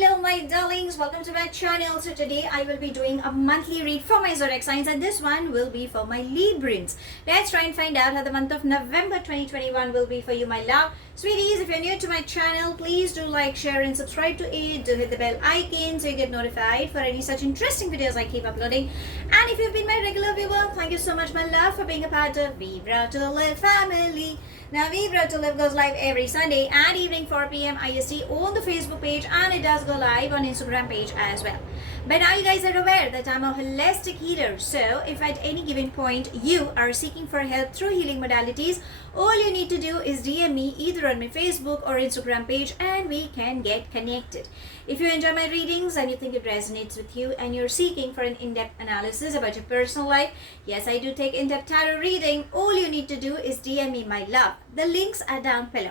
Hello my darlings, welcome to my channel. So today I will be doing a monthly read for my zodiac signs, and this one will be for my Librans. Let's try and find out how the month of November 2021 will be for you, my love. Sweeties, if you're new to my channel, please do like, share and subscribe to it. Do hit the bell icon so you get notified for any such interesting videos I keep uploading. And if you've been my regular viewer, thank you so much, my love, for being a part of Vivre to Live family. Now, Vivre to Live goes live every Sunday at evening 4 p.m. IST on the Facebook page, and it does go live on Instagram page as well. But now you guys are aware that I'm a holistic healer. So if at any given point you are seeking for help through healing modalities, all you need to do is DM me either on my Facebook or Instagram page and we can get connected. If you enjoy my readings and you think it resonates with you and you're seeking for an in-depth analysis about your personal life, yes, I do take in-depth tarot reading. All you need to do is DM me, my love. The links are down below.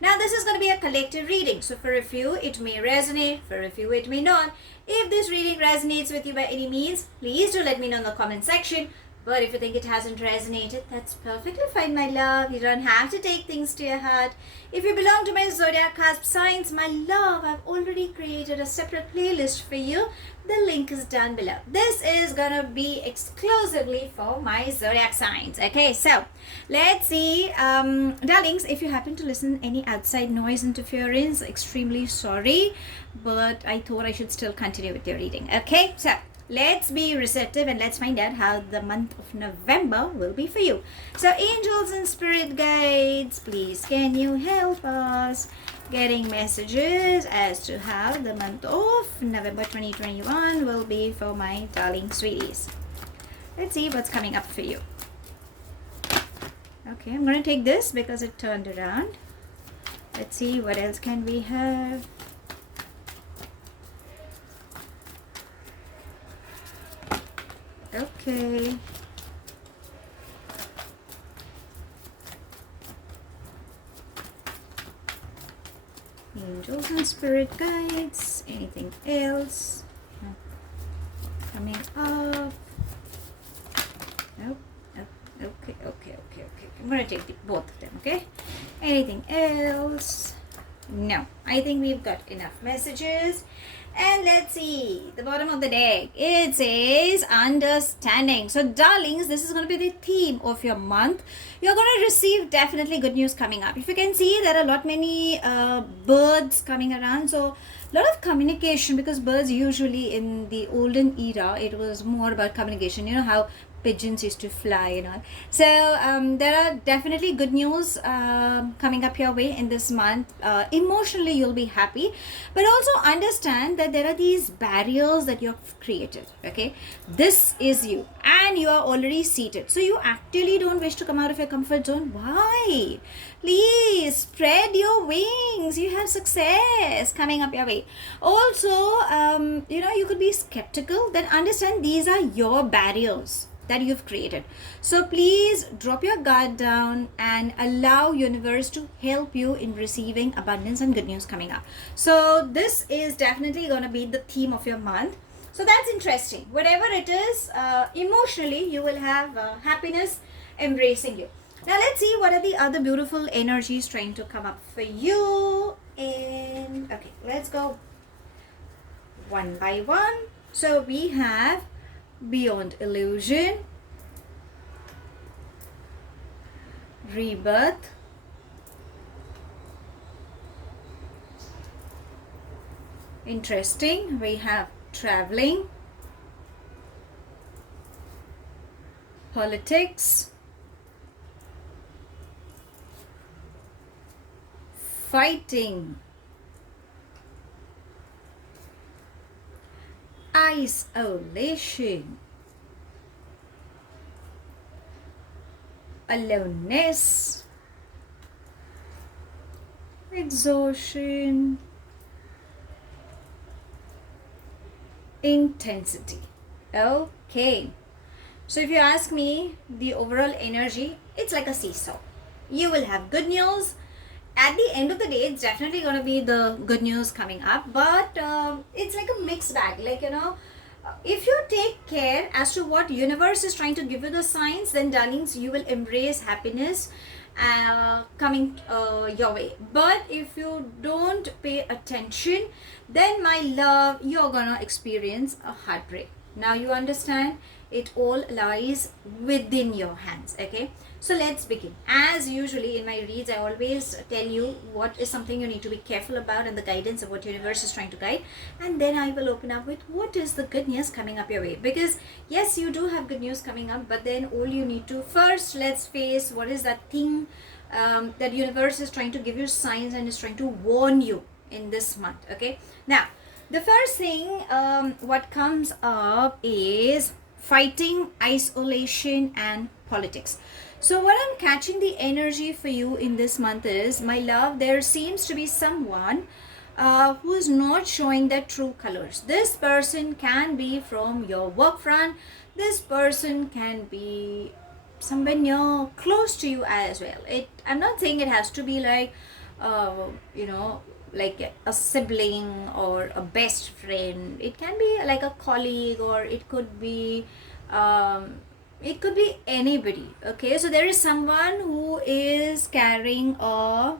Now, this is going to be a collective reading. So for a few, it may resonate. For a few, it may not. If this reading resonates with you by any means, please do let me know in the comment section. But if you think it hasn't resonated, that's perfectly fine, my love. You don't have to take things to your heart. If you belong to my zodiac cusp signs, my love, I've already created a separate playlist for you. The link is down below. This is gonna be exclusively for my zodiac signs. Okay, so let's see. Darlings, if you happen to listen any outside noise interference, extremely sorry, but I thought I should still continue with your reading. Okay, so let's be receptive and let's find out how the month of November will be for you. So angels and spirit guides, please can you help us getting messages as to how the month of November 2021 will be for my darling sweeties. Let's see what's coming up for you. Okay, I'm going to take this because it turned around. Let's see what else can we have. Okay. Angels and spirit guides. Anything else coming up? Nope. Okay. I'm gonna take both of them. Okay. Anything else? No. I think we've got enough messages. And let's see, the bottom of the deck, it says understanding. So darlings, this is going to be the theme of your month. You're going to receive definitely good news coming up. If you can see, there are a lot many birds coming around. So a lot of communication, because birds usually in the olden era, it was more about communication. You know how pigeons used to fly and all. So there are definitely good news coming up your way in this month. Emotionally, you'll be happy, but also understand that there are these barriers that you've created. Okay, this is you and you are already seated, so you actually don't wish to come out of your comfort zone. Why? Please spread your wings. You have success coming up your way. Also, you could be skeptical. Then understand these are your barriers that you've created. So please drop your guard down and allow universe to help you in receiving abundance and good news coming up. So this is definitely going to be the theme of your month. So that's interesting. Whatever it is, emotionally you will have happiness embracing you. Now let's see what are the other beautiful energies trying to come up for you. And okay, let's go one by one. So we have beyond illusion, rebirth, interesting. We have traveling, politics, fighting, isolation, aloneness, exhaustion, intensity. Okay, so if you ask me, the overall energy, it's like a seesaw. You will have good news. At the end of the day, it's definitely going to be the good news coming up, but it's like a mixed bag. If you take care as to what universe is trying to give you the signs, then darlings, you will embrace happiness coming your way. But if you don't pay attention, then my love, you're gonna experience a heartbreak. Now you understand, it all lies within your hands. Okay, so let's begin. As usually in my reads, I always tell you what is something you need to be careful about and the guidance of what universe is trying to guide, and then I will open up with what is the good news coming up your way. Because yes, you do have good news coming up, but then all you need to first, let's face what is that thing that universe is trying to give you signs and is trying to warn you in this month. Okay, now the first thing what comes up is fighting, isolation, and politics. So what I'm catching the energy for you in this month is, my love, there seems to be someone who is not showing their true colors. This person can be from your work front. This person can be somewhere near close to you as well. I'm not saying it has to be like like a sibling or a best friend. It can be like a colleague, or it could be anybody. Okay, so there is someone who is carrying a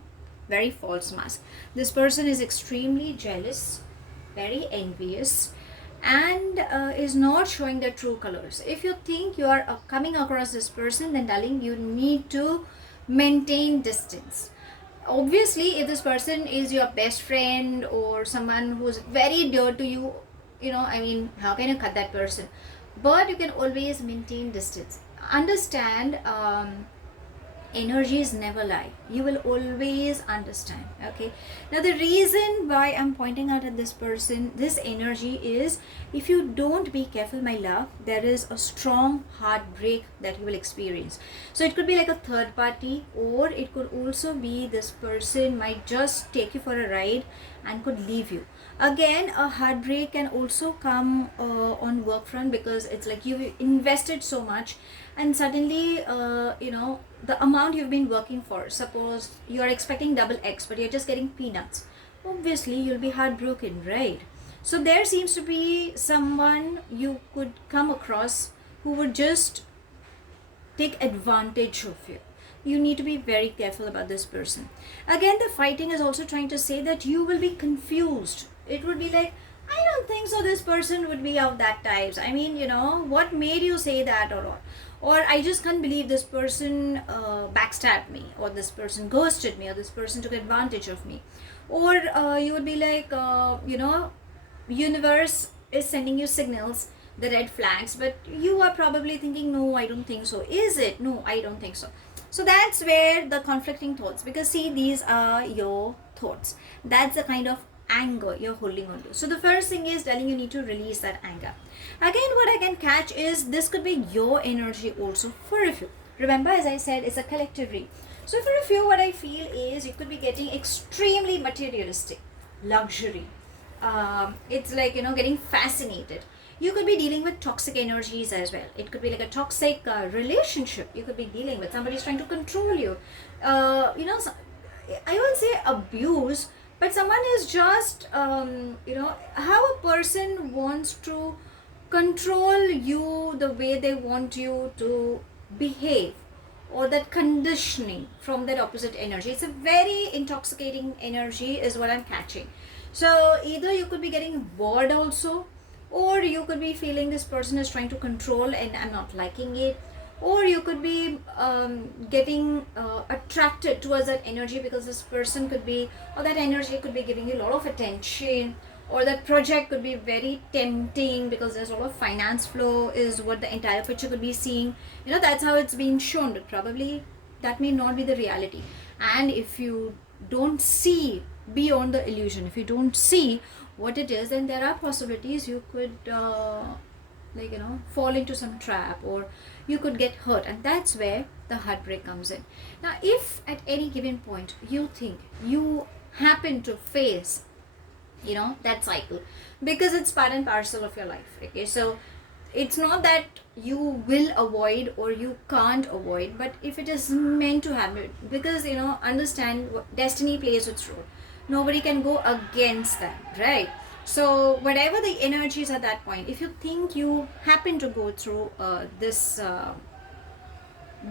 very false mask. This person is extremely jealous, very envious, and is not showing their true colors. If you think you are coming across this person, then darling, you need to maintain distance. Obviously, if this person is your best friend or someone who's very dear to you, I mean, how can you cut that person? But you can always maintain distance. Understand, energies never lie. You will always understand. Okay, now the reason why I'm pointing out at this person, this energy, is if you don't be careful, my love, there is a strong heartbreak that you will experience. So it could be like a third party, or it could also be this person might just take you for a ride and could leave you. Again, a heartbreak can also come on work front, because it's like you invested so much and suddenly the amount you've been working for, suppose you're expecting double X but you're just getting peanuts, obviously you'll be heartbroken, right? So there seems to be someone you could come across who would just take advantage of you. You need to be very careful about this person. Again, the fighting is also trying to say that you will be confused. It would be like, I don't think so this person would be of that types. I mean, what made you say that, or I just can't believe this person backstabbed me, or this person ghosted me, or this person took advantage of me. Or you would be like, universe is sending you signals, the red flags, but you are probably thinking, no, I don't think so. Is it? No, I don't think so. So that's where the conflicting thoughts, because see, these are your thoughts. That's the kind of anger you're holding on to. So the first thing is telling you need to release that anger. Again, what I can catch is this could be your energy also for a few. Remember, as I said, it's a collective read. So for a few, what I feel is you could be getting extremely materialistic, luxury. It's like, getting fascinated. You could be dealing with toxic energies as well. It could be like a toxic relationship you could be dealing with. Somebody's trying to control you. I won't say abuse, but someone is just, how a person wants to control you the way they want you to behave, or that conditioning from that opposite energy. It's a very intoxicating energy is what I'm catching. So either you could be getting bored also, or you could be feeling this person is trying to control and I'm not liking it, or you could be getting attracted towards that energy because this person could be, or that energy could be giving you a lot of attention, or that project could be very tempting because there's a lot of finance flow is what the entire picture could be seeing. That's how it's being shown, but probably that may not be the reality. And if you don't see beyond the illusion, if you don't see what it is, then there are possibilities you could fall into some trap, or you could get hurt, and that's where the heartbreak comes in. Now, if at any given point you think you happen to face that cycle, because it's part and parcel of your life, okay, so it's not that you will avoid or you can't avoid, but if it is meant to happen, because understand what destiny plays its role, nobody can go against that, right? So whatever the energies at that point, if you think you happen to go through this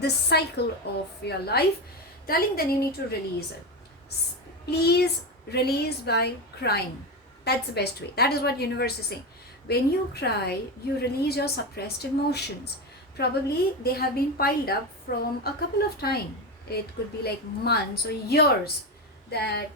cycle of your life, darling, then you need to release it. Please release by crying. That's the best way. That is what universe is saying. When you cry, you release your suppressed emotions. Probably they have been piled up from a couple of times. It could be like months or years that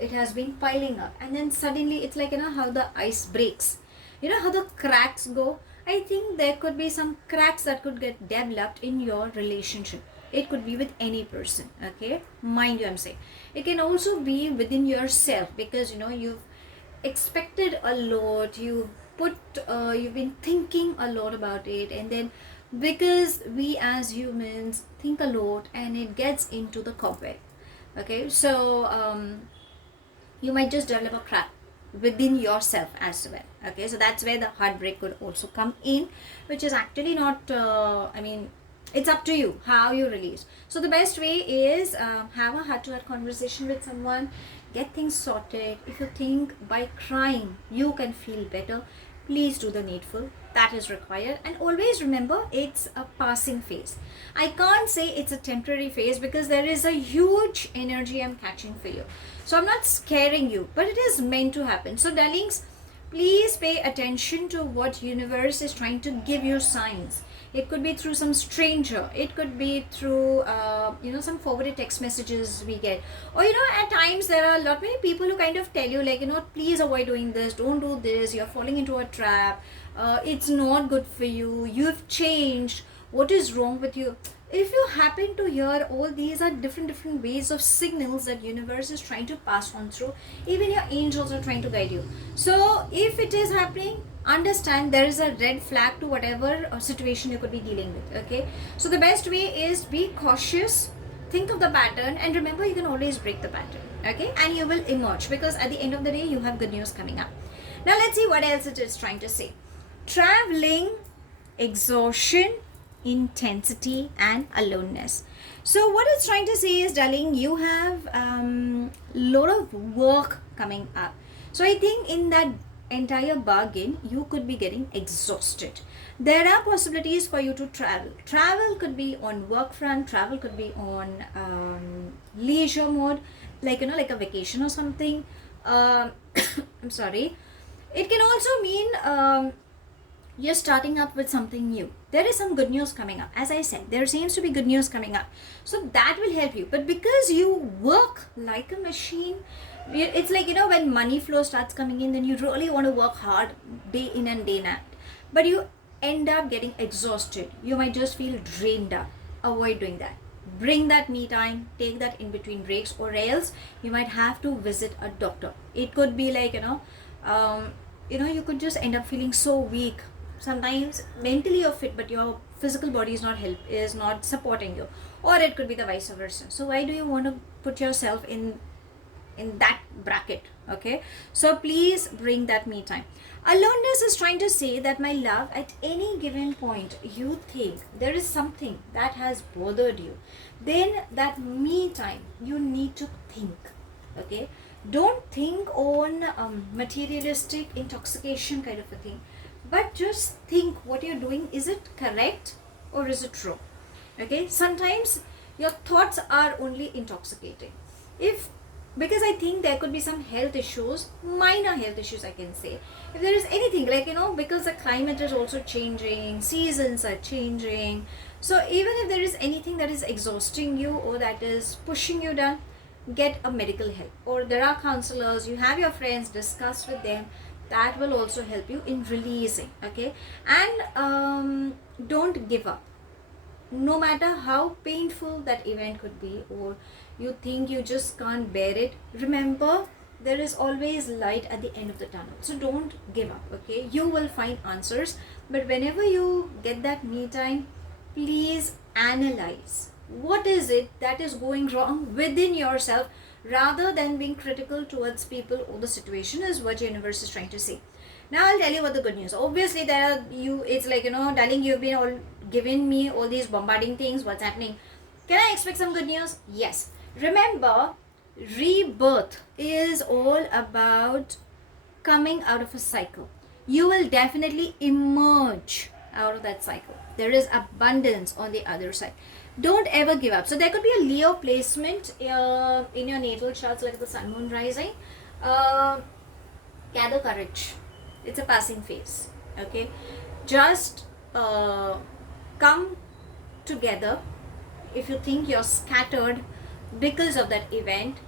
it has been piling up, and then suddenly it's like, how the ice breaks, how the cracks go. I think there could be some cracks that could get developed in your relationship. It could be with any person, okay? Mind you, I'm saying. It can also be within yourself, because you've expected a lot, you've been thinking a lot about it, and then because we as humans think a lot and it gets into the cobweb, okay? So you might just develop a crack within yourself as well, okay? So that's where the heartbreak could also come in, which is actually not it's up to you how you release. So the best way is have a heart-to-heart conversation with someone, get things sorted. If you think by crying you can feel better, please do the needful. That is required. And always remember, it's a passing phase. I can't say it's a temporary phase, because there is a huge energy I'm catching for you. So I'm not scaring you, but it is meant to happen. So darlings, please pay attention to what universe is trying to give you signs. It could be through some stranger, it could be through some forwarded text messages we get, or at times there are a lot many people who kind of tell you like, please avoid doing this, don't do this, you're falling into a trap, it's not good for you, you've changed, what is wrong with you. If you happen to hear all these are different ways of signals that universe is trying to pass on through, even your angels are trying to guide you. So if it is happening, understand there is a red flag to whatever situation you could be dealing with, okay? So the best way is be cautious, think of the pattern, and remember you can always break the pattern, okay? And you will emerge, because at the end of the day you have good news coming up. Now let's see what else it is trying to say. Traveling, exhaustion, intensity, and aloneness. So what it's trying to say is, darling, you have lot of work coming up. So I think in that entire bargain you could be getting exhausted. There are possibilities for you to travel could be on work front, travel could be on leisure mode, like like a vacation or something. I'm sorry. It can also mean you're starting up with something new. There is some good news coming up. As I said, there seems to be good news coming up, so that will help you. But because you work like a machine, it's like when money flow starts coming in, then you really want to work hard day in and day out, but you end up getting exhausted. You might just feel drained up. Avoid doing that. Bring that me time, take that in between breaks, or else you might have to visit a doctor. It could be like you could just end up feeling so weak. Sometimes mentally you're fit, but your physical body is not supporting you, or it could be the vice versa. So why do you want to put yourself in that bracket, okay? So please bring that me time. Aloneness is trying to say that, my love, at any given point you think there is something that has bothered you, then that me time you need to think, okay? Don't think on materialistic intoxication kind of a thing, but just think what you're doing, is it correct or is it true, okay? Sometimes your thoughts are only intoxicating. Because I think there could be some health issues, minor health issues I can say. If there is anything like, because the climate is also changing, seasons are changing. So even if there is anything that is exhausting you or that is pushing you down, get a medical help. Or there are counselors, you have your friends, discuss with them. That will also help you in releasing, okay? And don't give up. No matter how painful that event could be, or you think you just can't bear it, remember there is always light at the end of the tunnel. So don't give up, okay? You will find answers. But whenever you get that me time, please analyze what is it that is going wrong within yourself, rather than being critical towards people or the situation, is what universe is trying to say. Now I'll tell you what the good news. Obviously it's like, darling, you've been all giving me all these bombarding things. What's happening? Can I expect some good news? Yes. Remember, rebirth is all about coming out of a cycle. You will definitely emerge out of that cycle. There is abundance on the other side. Don't ever give up. So there could be a Leo placement in your natal charts, like the sun, moon, rising. Gather courage. It's a passing phase. Okay, just come together. If you think you're scattered because of that event,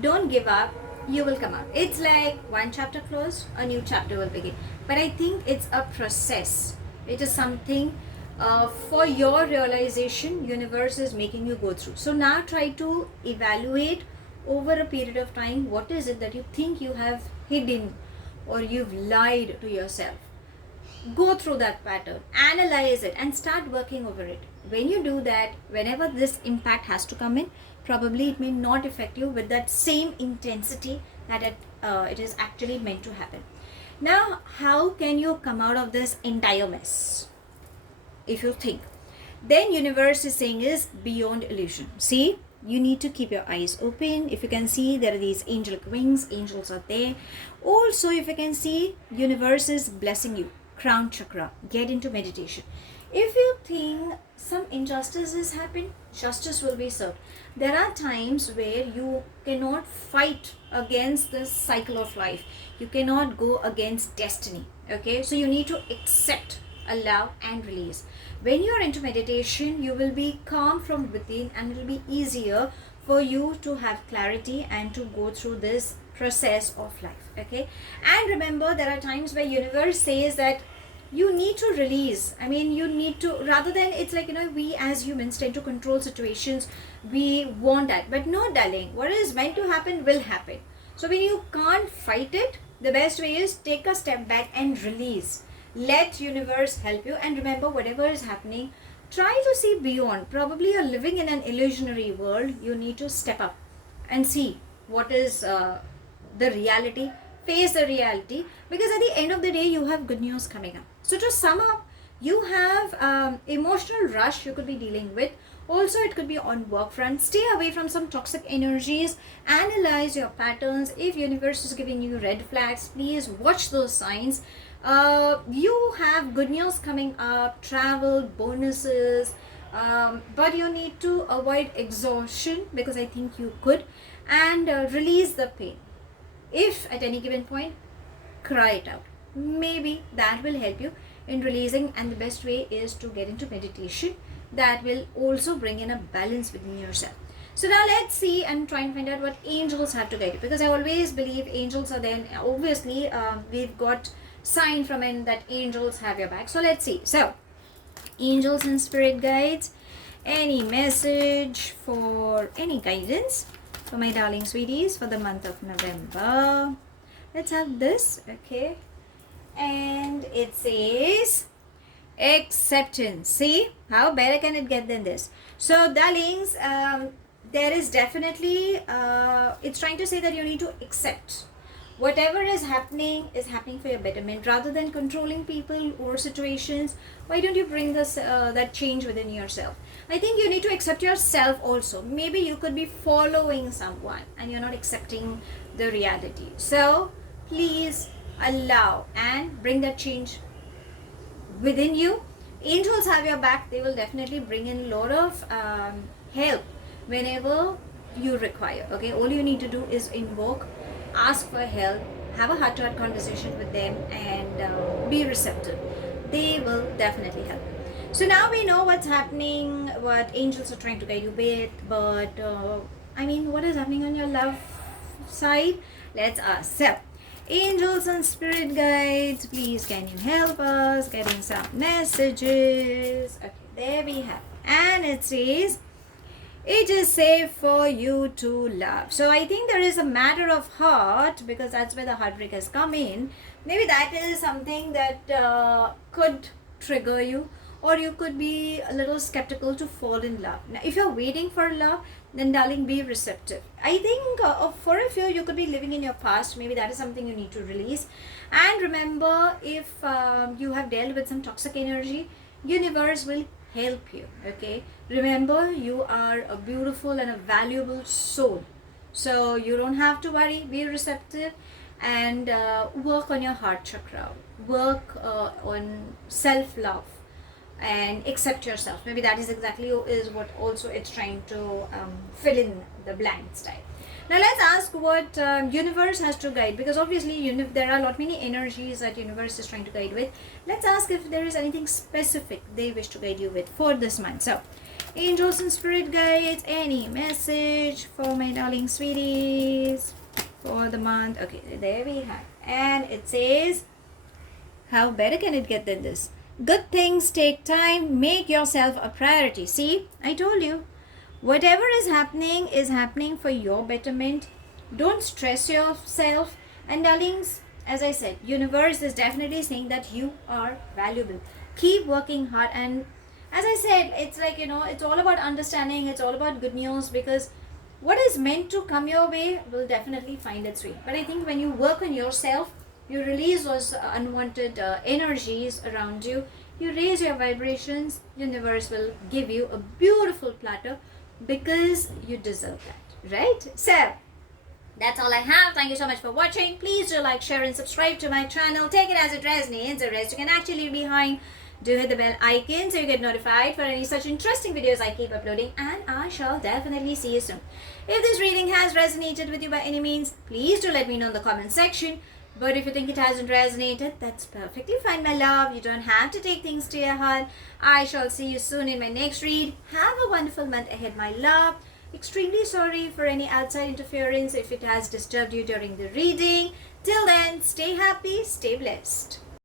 don't give up. You will come out. It's like one chapter closed, a new chapter will begin. But I think it's a process. It is something for your realization, universe is making you go through. So now try to evaluate over a period of time, what is it that you think you have hidden or you've lied to yourself. Go through that pattern, analyze it, and start working over it. When you do that, whenever this impact has to come in, probably it may not affect you with that same intensity that it is actually meant to happen. Now, how can you come out of this entire mess? If you think, then universe is saying is beyond illusion. See, you need to keep your eyes open. If you can see, there are these angelic wings, angels are there. Also, if you can see, universe is blessing you. Crown chakra, get into meditation. If you think some injustice has happened, justice will be served. There are times where you cannot fight against the cycle of life. You cannot go against destiny. Okay, so you need to accept, allow, and release. When you are into meditation, you will be calm from within, and it will be easier for you to have clarity and to go through this process of life. Okay, and remember, there are times where universe says that you need to release. I mean, you need to, rather than, it's like, we as humans tend to control situations. We want that, but no, darling, what is meant to happen will happen. So when you can't fight it, the best way is take a step back and release. Let universe help you. And remember, whatever is happening, try to see beyond. Probably you're living in an illusionary world. You need to step up and see what is the reality. Face the reality, because at the end of the day, you have good news coming up. So to sum up, you have emotional rush you could be dealing with. Also, it could be on work front. Stay away from some toxic energies. Analyze your patterns. If universe is giving you red flags, please watch those signs. You have good news coming up, travel, bonuses, but you need to avoid exhaustion, because I think you could, and release the pain. If at any given point, cry it out. Maybe that will help you in releasing, and the best way is to get into meditation. That will also bring in a balance within yourself. So now let's see and try and find out what angels have to guide you, because I always believe angels are there. Obviously, we've got sign from in that angels have your back. So let's see. So angels and spirit guides, any message for any guidance for my darling sweeties for the month of November. Let's have this. Okay, and it says acceptance. See, how better can it get than this? So darlings, there is definitely it's trying to say that you need to accept whatever is happening for your betterment, rather than controlling people or situations. Why don't you bring this that change within yourself? I think you need to accept yourself also. Maybe you could be following someone and you're not accepting the reality. So please allow and bring that change within you. Angels have your back. They will definitely bring in a lot of help whenever you require. Okay, all you need to do is invoke, ask for help, have a heart-to-heart conversation with them, and be receptive. They will definitely help. So now we know what's happening, what angels are trying to guide you with, but I mean, what is happening on your love side? Let's ask. So, angels and spirit guides, please can you help us getting some messages? Okay, there we have. And it says, it is safe for you to love. So I think there is a matter of heart, because that's where the heartbreak has come in. Maybe that is something that could trigger you, or you could be a little skeptical to fall in love. Now, if you're waiting for love, then darling, be receptive. I think for a few, you could be living in your past. Maybe that is something you need to release. And remember, if you have dealt with some toxic energy, universe will help you. Okay, remember, you are a beautiful and a valuable soul, so you don't have to worry. Be receptive and work on your heart chakra, work on self-love, and accept yourself. Maybe that is exactly is what also it's trying to fill in the blanks type. Now let's ask what universe has to guide, because obviously there are a lot many energies that universe is trying to guide with. Let's ask if there is anything specific they wish to guide you with for this month. So angels and spirit guides, any message for my darling sweeties for the month. Okay, there we have, and it says, how better can it get than this? Good things take time. Make yourself a priority. See, I told you. Whatever is happening for your betterment. Don't stress yourself. And darlings, as I said, universe is definitely saying that you are valuable. Keep working hard. And as I said, it's like, it's all about understanding. It's all about good news, because what is meant to come your way will definitely find its way. But I think when you work on yourself, you release those unwanted energies around you. You raise your vibrations. Universe will give you a beautiful platter, because you deserve that, right? So that's all I have. Thank you so much for watching. Please do like, share and subscribe to my channel. Take it as it resonates. The rest you can actually leave behind. Do hit the bell icon so you get notified for any such interesting videos I keep uploading, and I shall definitely see you soon. If this reading has resonated with you by any means, please do let me know in the comment section. But if you think it hasn't resonated, that's perfectly fine, my love. You don't have to take things to your heart. I shall see you soon in my next read. Have a wonderful month ahead, my love. Extremely sorry for any outside interference if it has disturbed you during the reading. Till then, stay happy, stay blessed.